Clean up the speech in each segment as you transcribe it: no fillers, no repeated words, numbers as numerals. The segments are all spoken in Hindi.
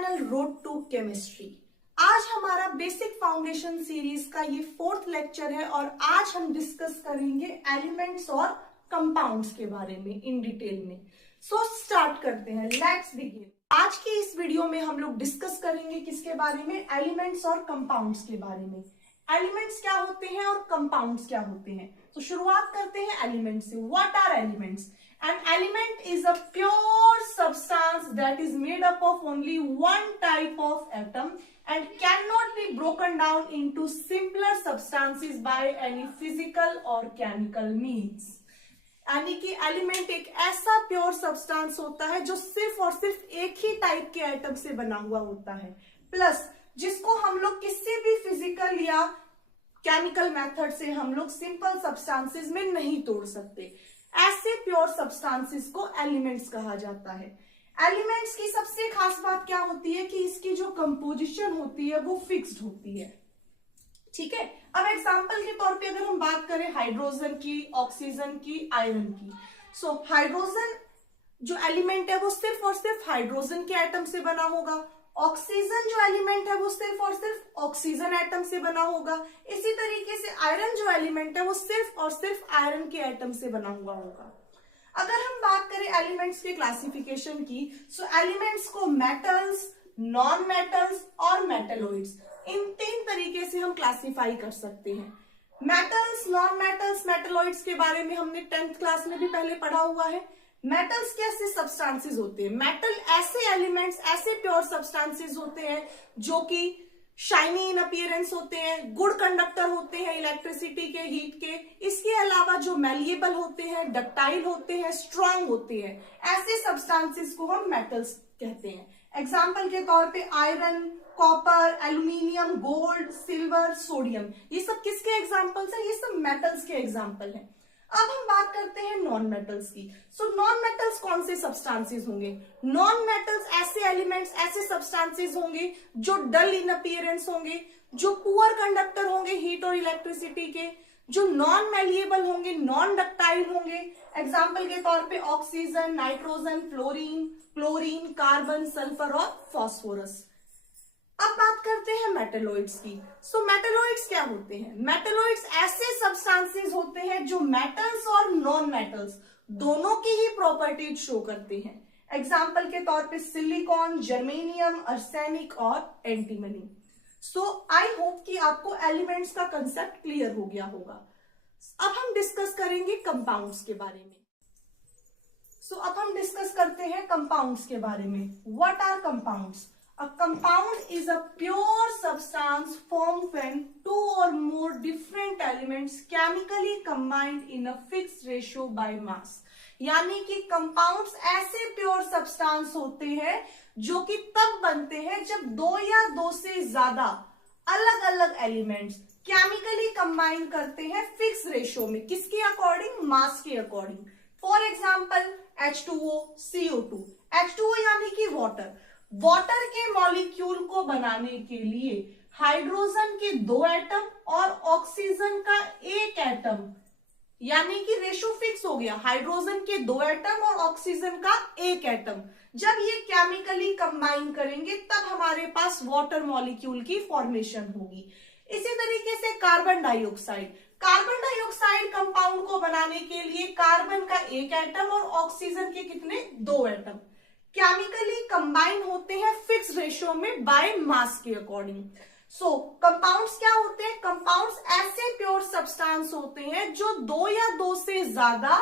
Channel road to chemistry. आज हमारा बेसिक फाउंडेशन सीरीज का ये 4th लेक्चर है और आज हम डिस्कस करेंगे एलिमेंट्स और कंपाउंड्स के बारे में इन डिटेल में। सो स्टार्ट करते हैं, लेट्स बिगिन। आज की इस वीडियो में हम लोग डिस्कस करेंगे किसके बारे में? एलिमेंट्स और कंपाउंड्स के बारे में। एलिमेंट्स क्या होते हैं और कंपाउंड्स क्या होते हैं। तो शुरुआत करते हैं एलिमेंट्स से। What are elements? An element is a pure substance that is made up of only one type of atom and cannot be broken down into simpler substances by any physical or chemical means. यानी कि एलिमेंट एक ऐसा प्योर सब्सटेंस होता है जो सिर्फ और सिर्फ एक ही टाइप के एटम से बना हुआ होता है, प्लस जिसको हम लोग किसी भी फिजिकल या केमिकल मेथड से हम लोग सिंपल सब्सटेंसेस में नहीं तोड़ सकते। ऐसे प्योर सब्सटेंसेस को एलिमेंट्स कहा जाता है। एलिमेंट्स की सबसे खास बात क्या होती है कि इसकी जो कंपोजिशन होती है वो फिक्स्ड होती है। ठीक है, अब एग्जांपल के तौर पे अगर हम बात करें हाइड्रोजन की, ऑक्सीजन की, आयरन की। सो हाइड्रोजन जो एलिमेंट है वो सिर्फ और सिर्फ हाइड्रोजन के एटम से बना होगा। ऑक्सीजन जो एलिमेंट है वो सिर्फ और सिर्फ ऑक्सीजन एटम से बना होगा। इसी तरीके से आयरन जो एलिमेंट है वो सिर्फ और सिर्फ आयरन के एटम से बना हुआ होगा। अगर हम बात करें एलिमेंट्स के क्लासिफिकेशन की, सो एलिमेंट्स को मेटल्स, नॉन मेटल्स और मेटलॉइड्स, इन 3 तरीके से हम क्लासिफाई कर सकते हैं। मेटल्स, नॉन मेटल्स, मेटलॉइड्स के बारे में हमने 10th क्लास में भी पहले पढ़ा हुआ है। मेटल्स कैसे सब्सटेंसेस होते हैं? मेटल ऐसे एलिमेंट्स, ऐसे प्योर सब्सटेंसेस होते हैं जो कि शाइनी इन अपीयरेंस होते हैं, गुड कंडक्टर होते हैं इलेक्ट्रिसिटी के, हीट के। इसके अलावा जो मैलिएबल होते हैं, डक्टाइल होते हैं, स्ट्रांग होते हैं, ऐसे सब्सटेंसेस को हम मेटल्स कहते हैं। एग्जाम्पल के तौर पे iron, copper, aluminium, gold, silver, sodium, ये सब किसके एग्जाम्पल्स हैं? ये सब मेटल्स के एग्जाम्पल हैं। अब हम बात करते हैं नॉन मेटल्स की। सो नॉन मेटल्स कौन से सब्सटेंसेस होंगे? नॉन मेटल्स ऐसे एलिमेंट्स, ऐसे सब्सटेंसेस होंगे जो डल इन अपीयरेंस होंगे, जो पुअर कंडक्टर होंगे हीट और इलेक्ट्रिसिटी के, जो नॉन मैलिएबल होंगे, नॉन डक्टाइल होंगे। एग्जाम्पल के तौर पे oxygen, nitrogen, fluorine, chlorine, carbon, sulphur और फास्फोरस। अब बात करते हैं मेटलॉइड्स की। सो मेटलॉइड्स क्या होते हैं? मेटलॉइड्स ऐसे सब्सटेंसेस होते हैं जो मेटल्स और नॉन मेटल्स दोनों की ही प्रॉपर्टीज शो करते हैं। एग्जाम्पल के तौर पे सिलिकॉन, जर्मेनियम, आर्सेनिक और एंटीमनी। सो आई होप कि आपको एलिमेंट्स का कंसेप्ट क्लियर हो गया होगा। अब हम डिस्कस करेंगे कंपाउंड्स के बारे में। सो अब हम डिस्कस करते हैं कंपाउंड्स के बारे में। What are compounds? A compound is a pure substance formed when 2 or more different elements chemically combined in a fixed ratio by mass. यानी कि कंपाउंड्स ऐसे प्योर सब्सटेंस होते हैं जो कि तब बनते हैं जब 2 या 2 से ज्यादा अलग अलग एलिमेंट्स केमिकली कंबाइन करते हैं फिक्स रेशियो में। किसके अकॉर्डिंग? मास के according. For example H2O, CO2। H2O यानी कि वाटर। वाटर के मॉलिक्यूल को बनाने के लिए हाइड्रोजन के 2 एटम और ऑक्सीजन का 1 एटम, यानी कि रेशो फिक्स हो गया, हाइड्रोजन के 2 एटम और ऑक्सीजन का 1 एटम। जब ये केमिकली कंबाइन करेंगे तब हमारे पास वाटर मॉलिक्यूल की फॉर्मेशन होगी। इसी तरीके से carbon dioxide. Carbon dioxide compound को बनाने के लिए कार्बन का 1 एटम और ऑक्सीजन के कितने? 2 एटम केमिकली कंबाइन होते हैं फिक्स रेशियो में बाय मास के अकॉर्डिंग। सो कंपाउंड्स क्या होते हैं? कंपाउंड्स ऐसे प्योर सब्सटेंस होते हैं जो 2 या 2 से ज्यादा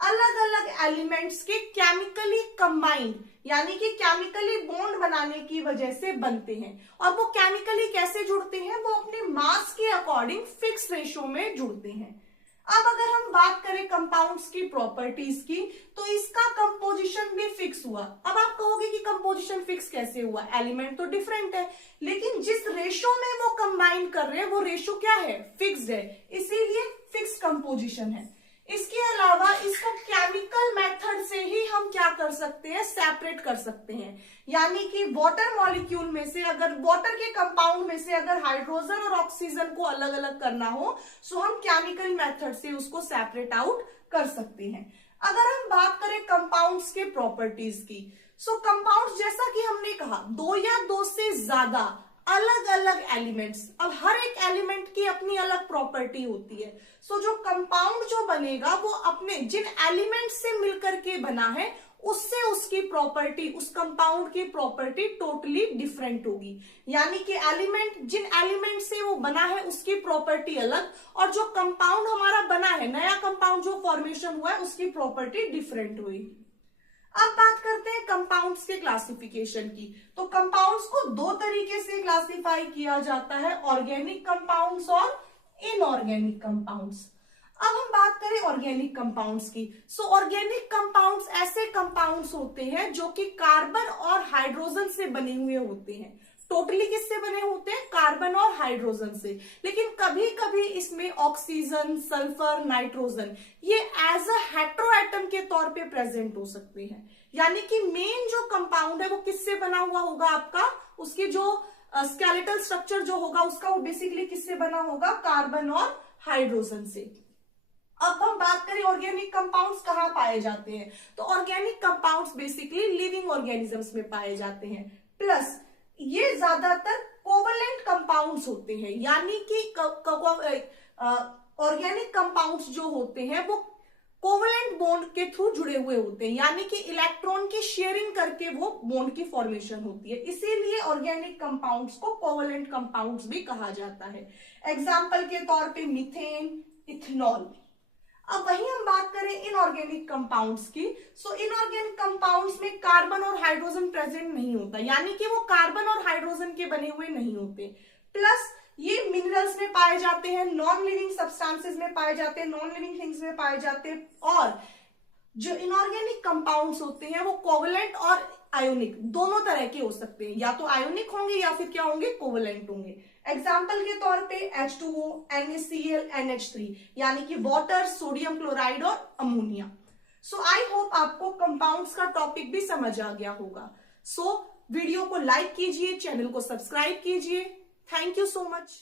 अलग अलग एलिमेंट्स के केमिकली कंबाइंड, यानी कि केमिकली बॉन्ड बनाने की वजह से बनते हैं। और वो केमिकली कैसे जुड़ते हैं? वो अपने मास के अकॉर्डिंग फिक्स रेशियो में जुड़ते हैं। अब अगर हम बात करें कंपाउंड्स की प्रॉपर्टीज की, तो इसका कंपोजिशन भी फिक्स हुआ। अब आप कहोगे कि कंपोजिशन फिक्स कैसे हुआ? एलिमेंट तो डिफरेंट है, लेकिन जिस रेशो में वो कंबाइन कर रहे हैं वो रेशो क्या है? फिक्स्ड है, इसीलिए फिक्स कंपोजिशन है। इसके अलावा इसको केमिकल मेथड से ही हम क्या कर सकते हैं? सेपरेट कर सकते हैं। यानी कि वाटर मॉलिक्यूल में से, अगर वाटर के कंपाउंड में से अगर हाइड्रोजन और ऑक्सीजन को अलग अलग करना हो, सो हम केमिकल मेथड से उसको सेपरेट आउट कर सकते हैं। अगर हम बात करें कंपाउंड्स के प्रॉपर्टीज की, सो कंपाउंड्स, जैसा कि हमने कहा, दो या दो से ज्यादा अलग अलग एलिमेंट्स, अब हर एक एलिमेंट की अपनी अलग प्रॉपर्टी होती है। सो जो कंपाउंड जो बनेगा वो अपने जिन एलिमेंट से मिलकर के बना है उससे उसकी प्रॉपर्टी, उस कंपाउंड की प्रॉपर्टी टोटली डिफरेंट होगी। यानी कि एलिमेंट, जिन एलिमेंट से वो बना है उसकी प्रॉपर्टी अलग, और जो कंपाउंड हमारा बना है, नया कंपाउंड जो फॉर्मेशन हुआ है, उसकी प्रॉपर्टी डिफरेंट हुई। अब बात करते हैं कंपाउंड्स के क्लासिफिकेशन की। तो कंपाउंड्स को दो तरीके से क्लासिफाई किया जाता है, ऑर्गेनिक कंपाउंड्स और इनऑर्गेनिक कंपाउंड्स। अब हम बात करें ऑर्गेनिक कंपाउंड्स की। सो ऑर्गेनिक कंपाउंड्स ऐसे कंपाउंड्स होते हैं जो कि कार्बन और हाइड्रोजन से बने हुए होते हैं। टोटली किससे बने होते हैं? कार्बन और हाइड्रोजन से। लेकिन कभी कभी इसमें ऑक्सीजन, सल्फर, नाइट्रोजन ये एज अ हेटेरो एटम के तौर पे प्रेजेंट हो सकते हैं। यानी कि मेन जो कंपाउंड है वो किससे बना हुआ होगा आपका, उसकी जो स्केलेटल स्ट्रक्चर जो होगा उसका, वो बेसिकली किससे बना होगा? कार्बन और हाइड्रोजन से। अब हम बात करें ऑर्गेनिक कंपाउंड्स कहाँ पाए जाते हैं। तो organic compounds basically living organisms में पाए जाते हैं। प्लस ये ज्यादातर कोवलेंट कंपाउंड्स होते हैं। यानी कि ऑर्गेनिक कंपाउंड्स जो होते हैं वो कोवलेंट बॉन्ड के थ्रू जुड़े हुए होते हैं। यानी कि इलेक्ट्रॉन की शेयरिंग करके वो बॉन्ड की फॉर्मेशन होती है। इसीलिए ऑर्गेनिक कंपाउंड्स को कोवलेंट कंपाउंड्स भी कहा जाता है। एग्जाम्पल के तौर पे मीथेन, इथेनॉल। अब वही हम बात करें इनऑर्गेनिक कंपाउंड्स की। सो इनऑर्गेनिक कंपाउंड्स में कार्बन और हाइड्रोजन प्रेजेंट नहीं होता। यानी कि वो कार्बन और हाइड्रोजन के बने हुए नहीं होते। प्लस ये मिनरल्स में पाए जाते हैं, नॉन लिविंग सब्सटेंसेस में पाए जाते हैं, नॉन लिविंग थिंग्स में पाए जाते हैं। और जो इनऑर्गेनिक कंपाउंड्स होते हैं वो कोवलेंट और आयोनिक दोनों तरह के हो सकते हैं। या तो आयोनिक होंगे या फिर क्या होंगे? कोवलेंट होंगे। एग्जाम्पल के तौर पे H2O, NaCl, NH3, यानी कि वाटर, सोडियम क्लोराइड और अमोनिया। सो आई होप आपको कंपाउंड्स का टॉपिक भी समझ आ गया होगा। सो वीडियो को लाइक कीजिए, चैनल को सब्सक्राइब कीजिए। Thank you so much.